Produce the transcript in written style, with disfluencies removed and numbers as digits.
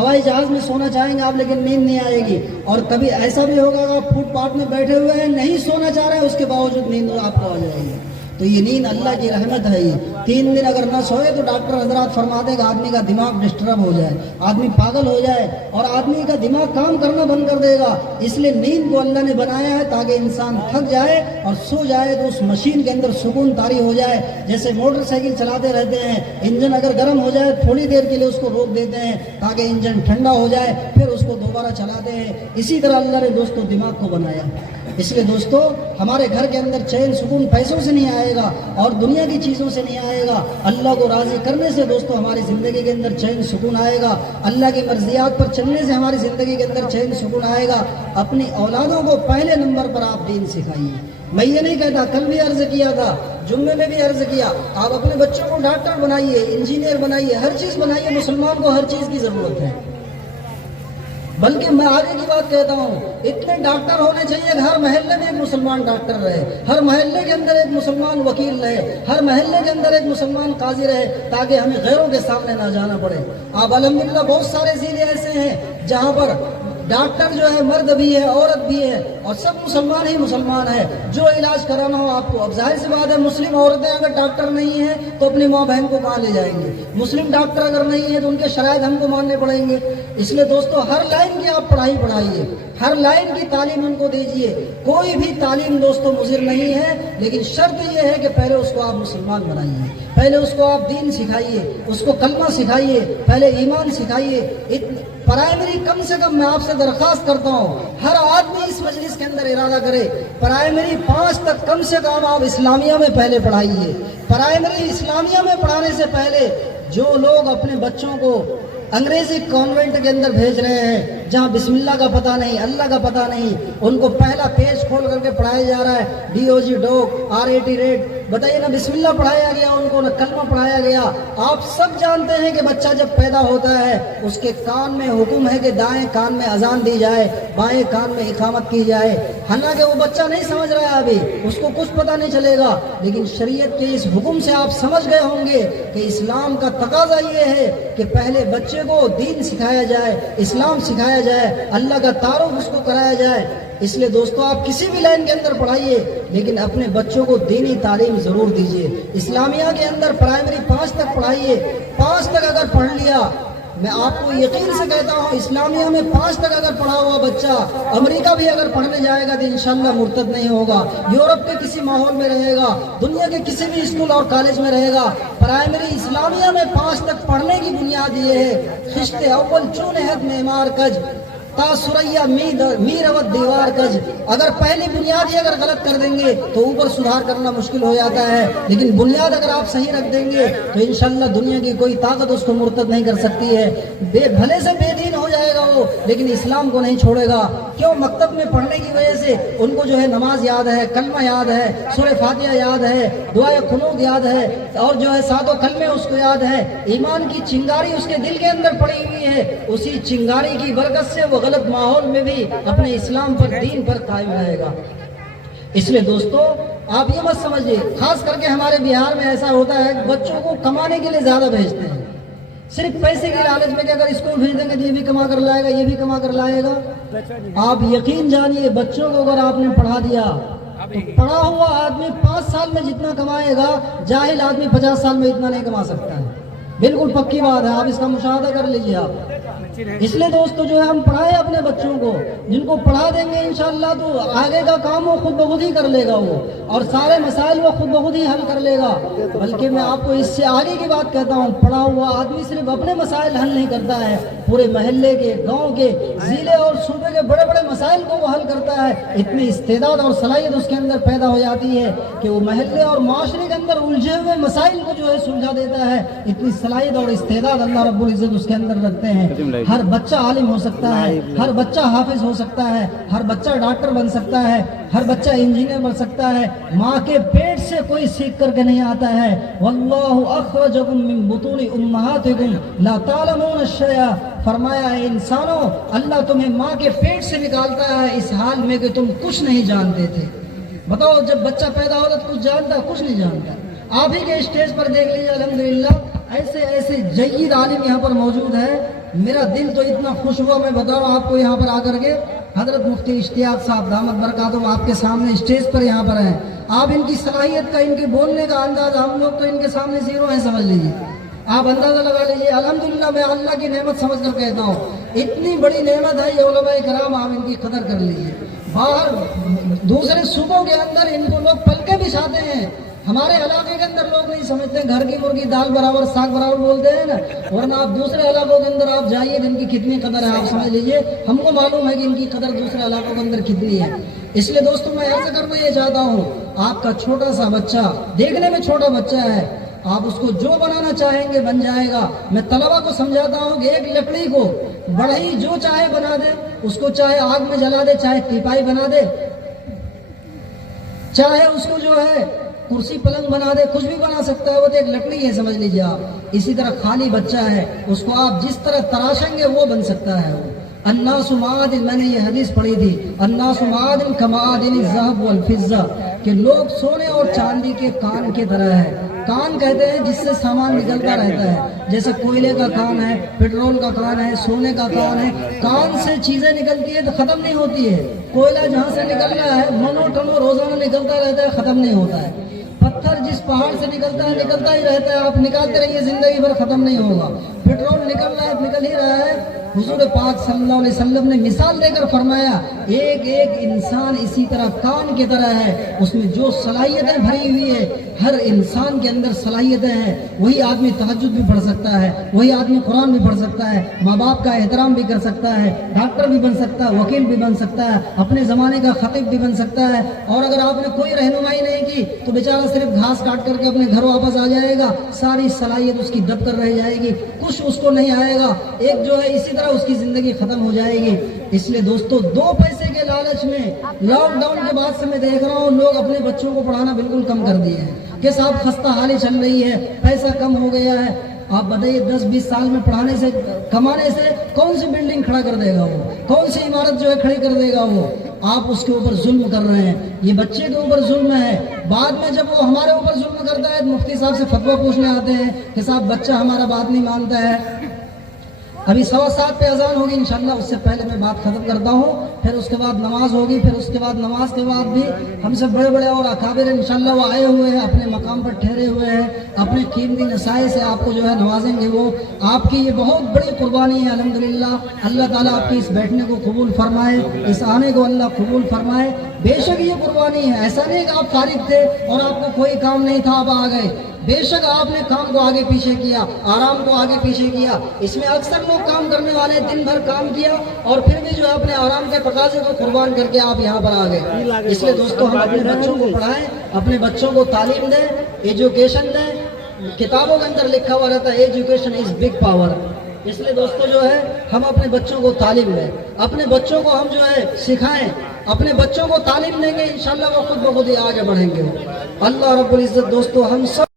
हवाई जहाज में सोना चाहेंगे आप, लेकिन नींद नहीं आएगी। और कभी ऐसा भी होगा कि आप फुटपाथ में बैठे हुए हैं, नहीं सोना चाह रहे हैं, उसके बावजूद नींद आपको आ जाएगी। तो ये नींद अल्लाह की रहमत है। ये 3 दिन अगर न सोए तो डॉक्टर हजरात फरमाते हैं आदमी का दिमाग डिस्टर्ब हो जाए, आदमी पागल हो जाए और आदमी का दिमाग काम करना बंद कर देगा। इसलिए नींद को अल्लाह ने बनाया है ताकि इंसान थक जाए और सो जाए तो उस मशीन के अंदर सुकून तारी हो जाए। जैसे मोटरसाइकिल चलाते रहते हैं, इंजन अगर गर्म हो जाए थोड़ी देर के लिए उसको रोक देते हैं ताकि इंजन ठंडा हो जाए, फिर उसको दोबारा चलाते हैं। इसी तरह अल्लाह ने दोस्तों दिमाग को बनाया। इसलिए दोस्तों हमारे घर के अंदर चैन सुकून पैसों से नहीं आएगा और दुनिया की चीज़ों से नहीं आएगा। अल्लाह को राज़ी करने से दोस्तों हमारी ज़िंदगी के अंदर चैन सुकून आएगा। अल्लाह की मर्जियात पर चलने से हमारी ज़िंदगी के अंदर चैन सुकून आएगा। अपनी औलादों को पहले नंबर पर आप दीन सिखाइए। मैं ये नहीं कहता, कल भी अर्ज किया था, जुम्मे में भी अर्ज किया, आप अपने बच्चों को डॉक्टर बनाइए, इंजीनियर बनाइए, हर चीज़ बनाइए। मुसलमान को हर चीज़ की ज़रूरत है। बल्कि मैं आगे की बात कहता हूँ, इतने डॉक्टर होने चाहिए हर महल्ले में एक मुसलमान डॉक्टर रहे, हर महल्ले के अंदर एक मुसलमान वकील रहे, हर महल्ले के अंदर एक मुसलमान काजी रहे, ताकि हमें गैरों के सामने ना जाना पड़े। आप अल्हम्दुलिल्लाह बहुत सारे ज़िले ऐसे हैं जहाँ पर डॉक्टर जो है मर्द भी है औरत भी है और सब मुसलमान ही मुसलमान है। जो इलाज कराना हो आपको, अब जाहिर सी बात है मुस्लिम औरतें अगर डॉक्टर नहीं है तो अपनी माँ बहन को कहाँ ले जाएंगे। मुस्लिम डॉक्टर अगर नहीं है तो उनके शराइत हमको मानने पड़ेंगे। इसलिए दोस्तों हर लाइन की आप पढ़ाई पढ़ाइए, हर लाइन की तालीम उनको दीजिए। कोई भी तालीम दोस्तों मुज़िर नहीं है, लेकिन शर्त यह है कि पहले उसको आप मुसलमान बनाइए, पहले उसको आप दीन सिखाइए, उसको कलमा सिखाइए, पहले ईमान सिखाइए। प्राइमरी कम से कम मैं आपसे दरख्वास्त करता हूँ हर आदमी इस मजलिस के अंदर इरादा करे, प्राइमरी 5 तक कम से कम आप इस्लामिया में पहले पढ़ाइए। प्राइमरी इस्लामिया में पढ़ाने से पहले जो लोग अपने बच्चों को अंग्रेजी कॉन्वेंट के अंदर भेज रहे हैं जहाँ बिस्मिल्लाह का पता नहीं, अल्लाह का पता नहीं, उनको पहला पेज खोल करके पढ़ाया जा रहा है, DOG डॉग, RAT रेड। बताइए ना, बिस्मिल्लाह पढ़ाया गया उनको, ना कलमा पढ़ाया गया। आप सब जानते हैं कि बच्चा जब पैदा होता है उसके कान में हुक्म है कि दाएं कान में अजान दी जाए, बाएं कान में इकामत की जाए। हालांकि वो बच्चा नहीं समझ रहा है, अभी उसको कुछ पता नहीं चलेगा, लेकिन शरीयत के इस हुक्म से आप समझ गए होंगे कि इस्लाम का तकाजा ये है कि पहले बच्चे को दीन सिखाया जाए, इस्लाम सिखाया जाए, अल्लाह का तारुफ उसको कराया जाए। इसलिए दोस्तों आप किसी भी लाइन के अंदर पढ़ाइए, लेकिन अपने बच्चों को दीनी तालीम जरूर दीजिए। इस्लामिया के अंदर प्राइमरी 5 तक पढ़ाइए। 5 तक अगर पढ़ लिया, मैं आपको यकीन से कहता हूँ इस्लामिया में 5 तक अगर पढ़ा हुआ बच्चा अमेरिका भी अगर पढ़ने जाएगा तो इंशाल्लाह मुर्तद नहीं होगा, यूरोप के किसी माहौल में रहेगा, दुनिया के किसी भी स्कूल और कॉलेज में रहेगा। प्राइमरी इस्लामिया में 5 तक पढ़ने की बुनियाद ये है, खिश्ते अव्वल चून हद मेमार कज तासुरैया मीरवत दीवार कज। अगर पहली बुनियाद ही अगर गलत कर देंगे तो ऊपर सुधार करना मुश्किल हो जाता है, लेकिन बुनियाद अगर आप सही रख देंगे तो इंशाल्लाह दुनिया की कोई ताकत उसको मुर्तद नहीं कर सकती है। भले से बेदीन हो जाएगा वो, लेकिन इस्लाम को नहीं छोड़ेगा। क्यों? मकतब में पढ़ने की वजह से उनको जो है नमाज याद है, कलमा याद है, सूरह फातिहा याद है, दुआए कुनूत याद है और जो है सातों कलमे उसको याद है। ईमान की चिंगारी उसके दिल के अंदर पड़ी हुई है, उसी चिंगारी की बरकत से वो गलत माहौल में भी अपने इस्लाम पर, दीन पर कायम रहेगा। इसलिए दोस्तों आप ये मत समझिए, खास करके हमारे बिहार में ऐसा होता है बच्चों को कमाने के लिए ज्यादा भेजते हैं, सिर्फ पैसे के लालच में कि अगर स्कूल भेज देंगे तो ये भी कमा कर लाएगा, ये भी कमा कर लाएगा। आप यकीन जानिए बच्चों को अगर आपने पढ़ा दिया तो पढ़ा हुआ आदमी 5 साल में जितना कमाएगा जाहिल आदमी 50 साल में इतना नहीं कमा सकता है। बिल्कुल पक्की बात है, आप इसका मुशाहदा कर लीजिए आप। इसलिए दोस्तों जो है हम पढ़ाएं अपने बच्चों को, जिनको पढ़ा देंगे इंशाअल्लाह तो आगे का काम वो खुद ब खुद ही कर लेगा वो, और सारे मसाइल वो खुद ब खुद ही हल कर लेगा। बल्कि मैं आपको इससे आगे की बात कहता हूँ, पढ़ा हुआ आदमी सिर्फ अपने मसाइल हल नहीं करता है, पूरे महल्ले के, गाँव के, जिले और सूबे के बड़े बड़े मसाइल को वो हल करता है। इतनी इस्तेदाद और सलाहियत उसके अंदर पैदा हो जाती है कि वो महल्ले और माशरे के अंदर उलझे हुए मसाइल को जो है सुलझा देता है। इतनी सलाहियत और इस्तेदाद अल्लाह रब्बुल इज्जत उसके अंदर रखते हैं। हर बच्चा आलिम हो सकता है, हर बच्चा हाफिज हो सकता है, हर बच्चा डॉक्टर बन सकता है, हर बच्चा इंजीनियर बन सकता है। माँ के पेट से कोई सीख करके नहीं आता है। वल्लाहु अखरजकुम मिन बुतूनि उम्महातिकुम ला तालमून शैआ। फरमाया है इंसानों, अल्लाह तुम्हें माँ के पेट से निकालता है इस हाल में कि तुम कुछ नहीं जानते थे। बताओ जब बच्चा पैदा होता तो कुछ जानता, कुछ नहीं जानता। आप ही के स्टेज पर देख लीजिए अल्हम्दुलिल्लाह ایسے ایسے جید عالم یہاں پر موجود ہے. میرا دل تو اتنا خوش ہوا, میں بتا رہا ہوں آپ کو یہاں پر آ کر کے. حضرت مفتی اشتیاق صاحب دامت برکاتہم آپ کے سامنے اسٹیج پر یہاں پر ہیں. آپ ان کی صلاحیت کا, ان کے بولنے کا انداز, ہم لوگ تو ان کے سامنے زیرو ہیں, سمجھ لیجیے. آپ اندازہ لگا لیجیے. الحمدللہ میں اللہ کی نعمت سمجھ کر کہتا ہوں, اتنی بڑی نعمت ہے یہ علماء کرام, آپ ان کی قدر کر لیجیے. باہر دوسرے صوبوں کے اندر ان کو لوگ پلکیں بچھاتے ہیں, ہمارے علاقے کے اندر لوگ نہیں سمجھتے. گھر کی مرغی دال برابر ساگ برابر بولتے ہیں نا, ورنہ آپ دوسرے علاقوں کے اندر آپ جائیے جن کی کتنی قدر ہے, آپ سمجھ لیجئے. ہم کو معلوم ہے کہ ان کی قدر دوسرے علاقوں کے اندر کتنی ہے. اس لیے دوستوں میں عرض کرنا یہ چاہتا ہوں, آپ کا چھوٹا سا بچہ, دیکھنے میں چھوٹا بچہ ہے, آپ اس کو جو بنانا چاہیں گے بن جائے گا. میں طلبہ کو سمجھاتا ہوں کہ ایک لکڑی کو بڑھئی جو چاہے بنا دے, اس کو چاہے آگ میں جلا دے, چاہے تیپائی بنا دے, چاہے اس کو جو ہے کرسی پلنگ بنا دے, کچھ بھی بنا سکتا ہے. وہ تو ایک لکڑی ہے, سمجھ لیجیے آپ. اسی طرح خالی بچہ ہے, اس کو آپ جس طرح تراشیں گے وہ بن سکتا ہے. الناس معادن, میں نے یہ حدیث پڑھی تھی, الناس معادن کمعادن الذهب والفضہ, کہ لوگ سونے اور چاندی کے کان کی طرح ہے. کان کہتے ہیں جس سے سامان نکلتا رہتا ہے, جیسے کوئلے کا کان ہے, پیٹرول کا کان ہے, سونے کا کان ہے. کان سے چیزیں نکلتی ہے تو ختم نہیں ہوتی ہے. کوئلہ جہاں سے نکل رہا ہے منو ٹنو روزانہ نکلتا رہتا ہے, ختم نہیں ہوتا ہے. پتھر جس پہاڑ سے نکلتا ہے نکلتا ہی رہتا ہے, آپ نکالتے رہیے زندگی بھر ختم نہیں ہوگا. پیٹرول نکل رہا ہے, نکل ہی رہا ہے. حضور پاک صلی اللہ علیہ وسلم نے مثال دے کر فرمایا, ایک ایک انسان اسی طرح کان کی طرح ہے, اس میں جو صلاحیتیں بھری ہوئی ہے, ہر انسان کے اندر صلاحیتیں ہیں. وہی آدمی تہجد بھی پڑھ سکتا ہے, وہی آدمی قرآن بھی پڑھ سکتا ہے, ماں باپ کا احترام بھی کر سکتا ہے, ڈاکٹر بھی بن سکتا ہے, وکیل بھی بن سکتا ہے, اپنے زمانے کا خطیب بھی بن سکتا ہے. اور اگر آپ نے کوئی رہنمائی نہیں کی تو بیچارہ صرف گھاس کاٹ کر کے اپنے گھر واپس آ جائے گا, ساری صلاحیت اس کی دب کر رہ جائے گی, کچھ اس کو نہیں آئے گا. ایک جو ہے اسی طرح اس کی زندگی ختم ہو جائے گی. اس لیے دوستو, دو پیسے کے لالچ میں لاک ڈاؤن کے بعد سے میں دیکھ رہا ہوں لوگ اپنے بچوں کو پڑھانا بالکل کم کر دیے ہیں کہ صاحب خستہ حالی چل رہی ہے, پیسہ کم ہو گیا ہے. آپ بتائیے 10-20 سال میں پڑھانے سے, کمانے سے کون سی بلڈنگ کھڑا کر دے گا وہ, کون سی عمارت جو ہے کھڑی کر دے گا وہ. آپ اس کے اوپر ظلم کر رہے ہیں, یہ بچے کے اوپر ظلم ہے. بعد میں جب وہ ہمارے اوپر ظلم کرتا ہے, مفتی صاحب سے فتویٰ پوچھنے آتے ہیں کہ صاحب بچہ ہمارا بات نہیں مانتا ہے. ابھی 7:15 پہ اذان ہوگی انشاءاللہ, اس سے پہلے میں بات ختم کرتا ہوں. پھر اس کے بعد نماز ہوگی, پھر اس کے بعد نماز کے بعد بھی ہم سے بڑے بڑے اور اکابر انشاءاللہ وہ آئے ہوئے ہیں, اپنے مقام پر ٹھہرے ہوئے ہیں, اپنے قیمتی نصائح سے آپ کو جو ہے نوازیں گے. وہ آپ کی یہ بہت بڑی قربانی ہے الحمدللہ. اللہ تعالیٰ آپ کی اس بیٹھنے کو قبول فرمائے, اس آنے کو اللہ قبول فرمائے. بے شک یہ قربانی ہے, ایسا نہیں کہ آپ فارغ تھے اور آپ کو کوئی کام نہیں تھا آپ آ گئے. بے شک آپ نے کام کو آگے پیچھے کیا, آرام کو آگے پیچھے کیا. اس میں اکثر لوگ کام کرنے والے دن بھر کام کیا اور پھر بھی جو ہے اپنے آرام کے تقاضے کو قربان کر کے آپ یہاں پر آ گئے. اس لیے دوستو, ہم اپنے بچوں کو پڑھائیں, اپنے بچوں کو تعلیم دیں, ایجوکیشن دیں. کتابوں کے اندر لکھا ہوا رہتا ہے ایجوکیشن از بگ پاور. اس لیے دوستو جو ہے ہم اپنے بچوں کو تعلیم دیں, اپنے بچوں کو ہم جو ہے سکھائیں, اپنے بچوں کو تعلیم دیں گے انشاءاللہ وہ خود بخود ہی آگے بڑھیں گے. اللہ رب العزت دوستو ہم سب